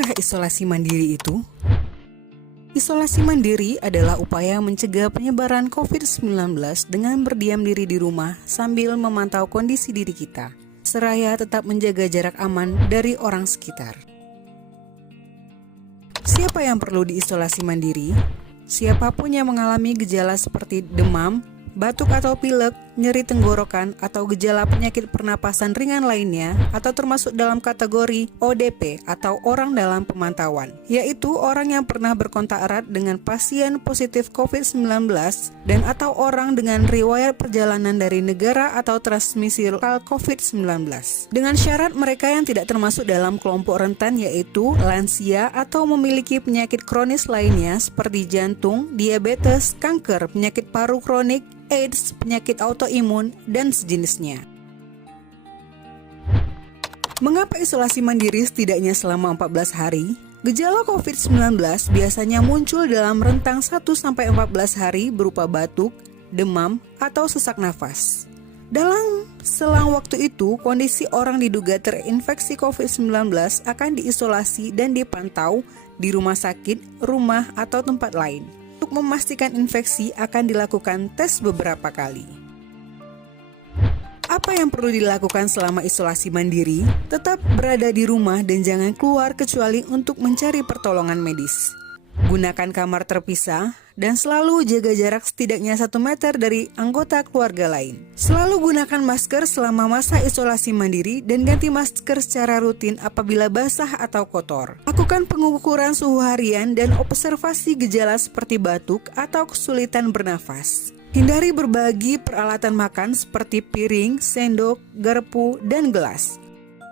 Apakah isolasi mandiri itu? Isolasi mandiri adalah upaya mencegah penyebaran COVID-19 dengan berdiam diri di rumah sambil memantau kondisi diri kita, seraya tetap menjaga jarak aman dari orang sekitar. Siapa yang perlu diisolasi mandiri? Siapapun yang mengalami gejala seperti demam, batuk atau pilek, nyeri tenggorokan, atau gejala penyakit pernapasan ringan lainnya, atau termasuk dalam kategori ODP atau orang dalam pemantauan, yaitu orang yang pernah berkontak erat dengan pasien positif COVID-19 dan atau orang dengan riwayat perjalanan dari negara atau transmisi lokal COVID-19. Dengan syarat mereka yang tidak termasuk dalam kelompok rentan, yaitu lansia atau memiliki penyakit kronis lainnya seperti jantung, diabetes, kanker, penyakit paru kronik, AIDS, penyakit autoimun, dan sejenisnya. Mengapa isolasi mandiri setidaknya selama 14 hari? Gejala COVID-19 biasanya muncul dalam rentang 1-14 hari berupa batuk, demam, atau sesak nafas. Dalam selang waktu itu, kondisi orang diduga terinfeksi COVID-19 akan diisolasi dan dipantau di rumah sakit, rumah, atau tempat lain. Untuk memastikan infeksi akan dilakukan tes beberapa kali. Apa yang perlu dilakukan selama isolasi mandiri? Tetap berada di rumah dan jangan keluar kecuali untuk mencari pertolongan medis. Gunakan kamar terpisah dan selalu jaga jarak setidaknya 1 meter dari anggota keluarga lain. Selalu gunakan masker selama masa isolasi mandiri dan ganti masker secara rutin apabila basah atau kotor. Lakukan pengukuran suhu harian dan observasi gejala seperti batuk atau kesulitan bernafas. Hindari berbagi peralatan makan seperti piring, sendok, garpu, dan gelas.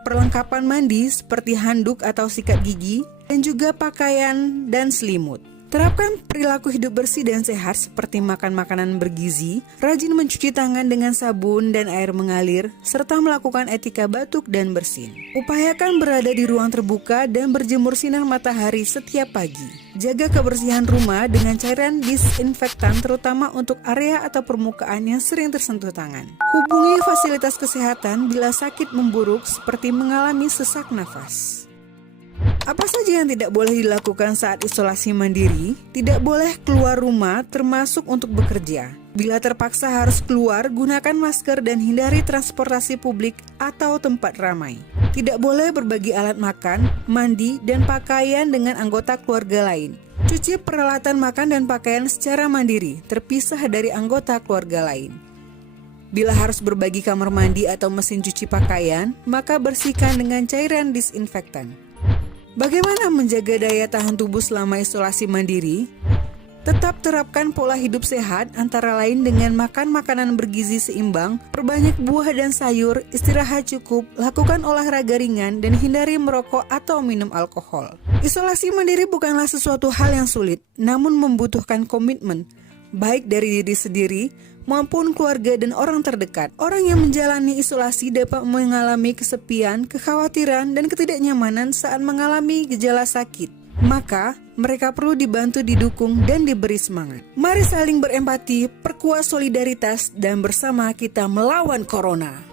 Perlengkapan mandi seperti handuk atau sikat gigi, dan juga pakaian dan selimut. Terapkan perilaku hidup bersih dan sehat seperti makan makanan bergizi, rajin mencuci tangan dengan sabun dan air mengalir, serta melakukan etika batuk dan bersin. Upayakan berada di ruang terbuka dan berjemur sinar matahari setiap pagi. Jaga kebersihan rumah dengan cairan disinfektan terutama untuk area atau permukaan yang sering tersentuh tangan. Hubungi fasilitas kesehatan bila sakit memburuk seperti mengalami sesak nafas. Apa saja yang tidak boleh dilakukan saat isolasi mandiri? Tidak boleh keluar rumah termasuk untuk bekerja. Bila terpaksa harus keluar, gunakan masker dan hindari transportasi publik atau tempat ramai. Tidak boleh berbagi alat makan, mandi, dan pakaian dengan anggota keluarga lain. Cuci peralatan makan dan pakaian secara mandiri, terpisah dari anggota keluarga lain. Bila harus berbagi kamar mandi atau mesin cuci pakaian, maka bersihkan dengan cairan disinfektan. Bagaimana menjaga daya tahan tubuh selama isolasi mandiri? Tetap terapkan pola hidup sehat antara lain dengan makan makanan bergizi seimbang, perbanyak buah dan sayur, istirahat cukup, lakukan olahraga ringan, dan hindari merokok atau minum alkohol. Isolasi mandiri bukanlah sesuatu hal yang sulit, namun membutuhkan komitmen, baik dari diri sendiri maupun keluarga dan orang terdekat. Orang yang menjalani isolasi dapat mengalami kesepian, kekhawatiran, dan ketidaknyamanan saat mengalami gejala sakit. Maka, mereka perlu dibantu, didukung, dan diberi semangat. Mari saling berempati, perkuat solidaritas, dan bersama kita melawan corona.